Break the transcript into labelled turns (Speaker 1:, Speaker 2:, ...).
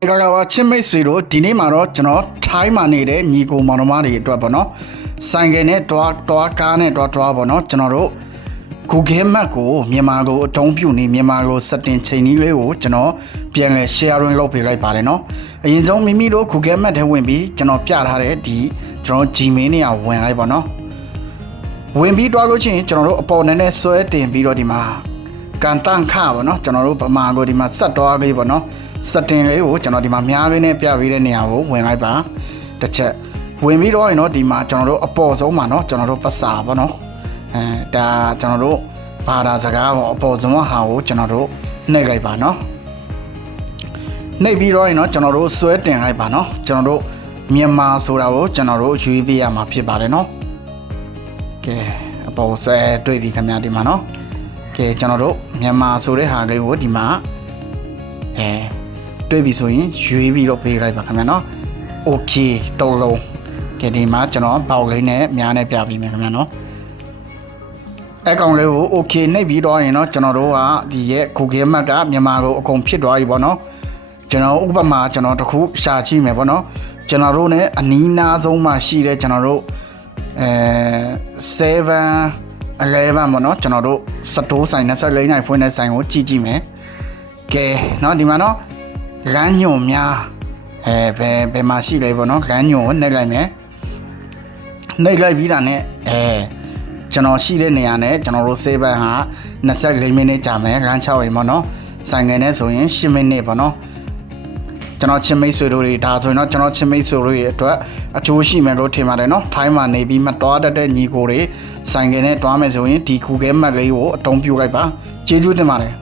Speaker 1: ဒီကကပါချစ်မိတ်ဆွေတို့ဒီနေ့မှာတော့ကျွန်တော်ထိုင်းမှာနေတဲ့ညီကိုမောင်နှမတွေအတွက်ပေါ့နော်ဆိုင်ကယ်နဲ့တွားတွားကားနဲ့တွားတွားပေါ့နော်ကျွန်တော်တို့ Google Map ကိုမြန်မာကိုအတုံးပြုနေမြန်မာကို setting ချိန်ကြီးလေးကိုကျွန်တော်ပြန်လဲ sharing လုပ်ပေးလိုက်ပါတယ်နော်အရင်ဆုံးမိမိတို့ Google Map ထဲဝင်ပြီးကျွန်တော်ပြထားတဲ့ဒီကျွန်တော် Gmail နဲ့ဝင်လိုက်ပါနော်ဝင်ပြီးတွားလို့ချင်းကျွန်တော်တို့အပေါ်နည်းနည်းဆွဲတင်ပြီးတော့ဒီမှာ ကန်တန်ခပါเนาะကျွန်တော်တို့ဗမာကိုဒီမှာဆက်သွားလေးပေါ့เนาะစက်တင်လေးကိုကျွန်တော်ဒီမှာများလေးနဲ့ပြပေးတဲ့နေရာကိုဝင်လိုက်ပါတစ်ချက်ဝင်ပြီးတော့ရင်တော့ဒီမှာကျွန်တော်တို့အပေါ်ဆုံးမှာเนาะကျွန်တော်တို့ပတ်စာပေါ့เนาะအဲဒါကျွန်တော်တို့ဘာသာစကားပေါ့အပေါ်ဆုံးဟာကိုကျွန်တော်တို့နှိပ်လိုက်ပါเนาะနှိပ်ပြီးတော့ရင်တော့ကျွန်တော်တို့ဆွဲတင်လိုက်ပါเนาะကျွန်တော်တို့မြန်မာဆိုတာကိုကျွန်တော်တို့ယူပေးရမှာဖြစ်ပါတယ်เนาะကဲအပေါ်ဆွဲတွေ့ပြီခင်ဗျာဒီမှာเนาะ ကဲကျွန်တော်တို့မြန်မာဆိုတဲ့ဟာလေးကိုဒီမှာအဲတွေ့ပြီဆိုရင်ရွေးပြီးတော့ပေးလိုက်ပါခင်ဗျာနော် okay တုံးလုံးကဲဒီမှာကျွန်တော်ပေါက်လေးနဲ့များနဲ့ပြပေးမယ်ခင်ဗျာနော်အဲကောင်လေးကို okay နှိပ်ပြီးတော့ရင်တော့ကျွန်တော်တို့ကဒီရဲ့ Google Map ကမြန်မာကိုအကုန်ဖြစ်သွားပြီပေါ့နော်ကျွန်တော်ဥပမာကျွန်တော်တခုရှာကြည့်မယ်ပေါ့နော်ကျွန်တော်တို့ ਨੇ အနီးနားဆုံးမှာရှိတဲ့ကျွန်တော်တို့အဲ7 11ပေါ့နော်ကျွန်တော်တို့ စတိုးဆိုင်24နိုင်ဖွင့်တဲ့ဆိုင်ကိုကြည့်ကြည့်မယ်ကဲเนาะဒီမှာเนาะလမ်းညွန်များအဲဘယ်ဘယ်မှာရှိလဲပေါ့နော်လမ်းညွန်ကိုနှိပ်လိုက်မယ်နှိပ်လိုက်ပြီးတာနဲ့အဲကျွန်တော်ရှိတဲ့နေရာနဲ့ကျွန်တော်တို့7ဟာ24မိနစ်ကြာမယ်လမ်း6ရင်ပေါ့နော်ဆိုင်ငယ်နဲ့ဆိုရင်10မိနစ်ပေါ့နော် ကျွန်တော်ချင်းမိတ်ဆွေတို့တွေဒါဆိုရင်တော့ကျွန်တော်ချင်းမိတ်ဆွေတို့ရဲ့အတွက်အကျိုးရှိမယ်လို့ထင်ပါတယ်နော်ထိုင်းမှာနေပြီးမတော်တတ်တဲ့ညီကိုတွေဆိုင်ကယ်နဲ့တွားမယ်ဆိုရင်ဒီ Google Map လေးကိုအသုံးပြုလိုက်ပါကျေးဇူးတင်ပါတယ်